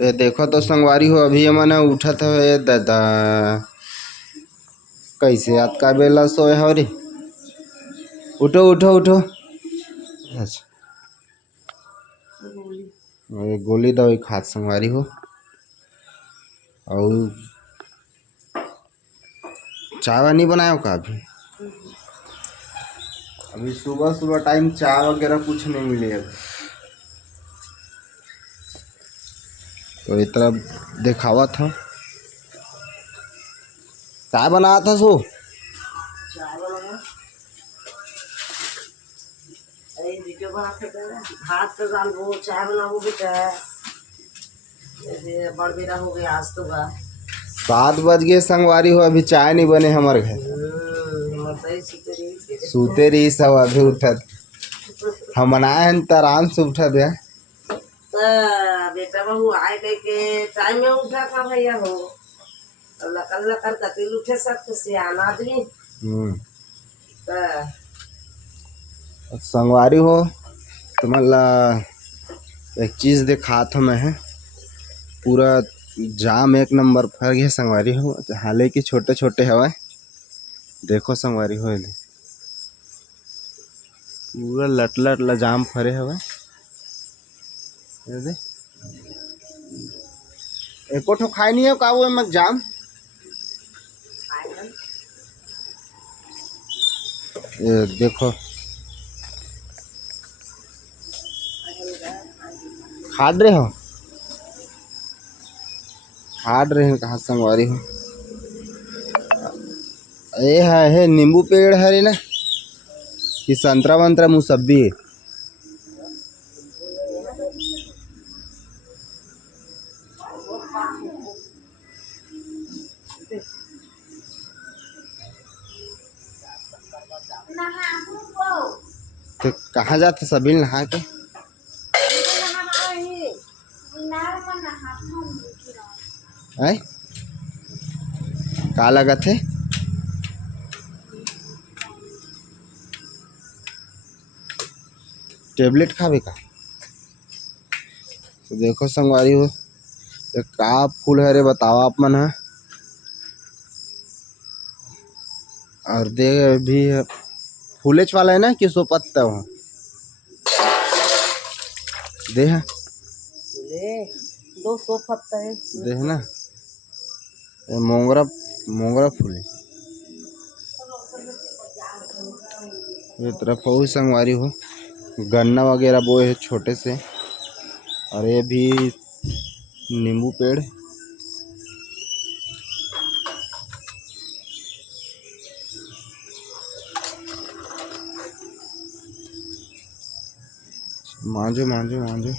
ये देखो तो संगवारी हो, अभी ये मैंने उठा था ये दादा कैसे याद का बेला सोए हो रे। उठो उठो उठो। अच्छा ये गोली दवाई खात संगवारी हो। और चाय नहीं बनाया का अभी? अभी सुबह सुबह टाइम चाय वगैरह कुछ नहीं मिले अभी। तो इस तरह दिखावा था चाय बनाया था सो। भात तो डालबो, चाय बनाबो बेटा। बड़ बेरा हो गया आज तो बा 7 बज गए संगवारी हो, अभी चाय नहीं बने हमारे घर। सूते रही सब अभी उठत हम बनाए हैं तो आराम से उठत है। बेटा बहू आए कह के टाइम में उठा था भैया हो। कल कर कतिल उठे सब सियाना आदमी। संगवारी हो तो मतलब एक चीज़ देखा था मैं, पूरा जाम एक नंबर फर गया संगवारी हो। हालांकि छोटे छोटे हवा देखो संगवारी हो, पूरा लटलट जाम फरे हवा। एको ठो खाई नहीं है का वो में जाम। ये देखो खाड़ रहे हो, खाड़ रहे हैं कहाँ संगवारी हो। ये है नींबू पेड़ है रे ना कि संतरा वंतरा मुसब्बी है। तो कहाँ जाते सभी नहा के? का लगा थे टेबलेट खावे का? तो देखो संगवारी हो ये का फूल है रे बताओ आप मन है। और दे भी फूलेच वाला है ना कि सो पत्ता हो दे है 200 पत्ता है दे है ना। ये मोंगरा मोंगरा फूल है। ये तरफ हो संगवारी हो गन्ना वगैरह बोए है छोटे से। और ये भी नींबू पेड़। मांझो मांझो मांझो।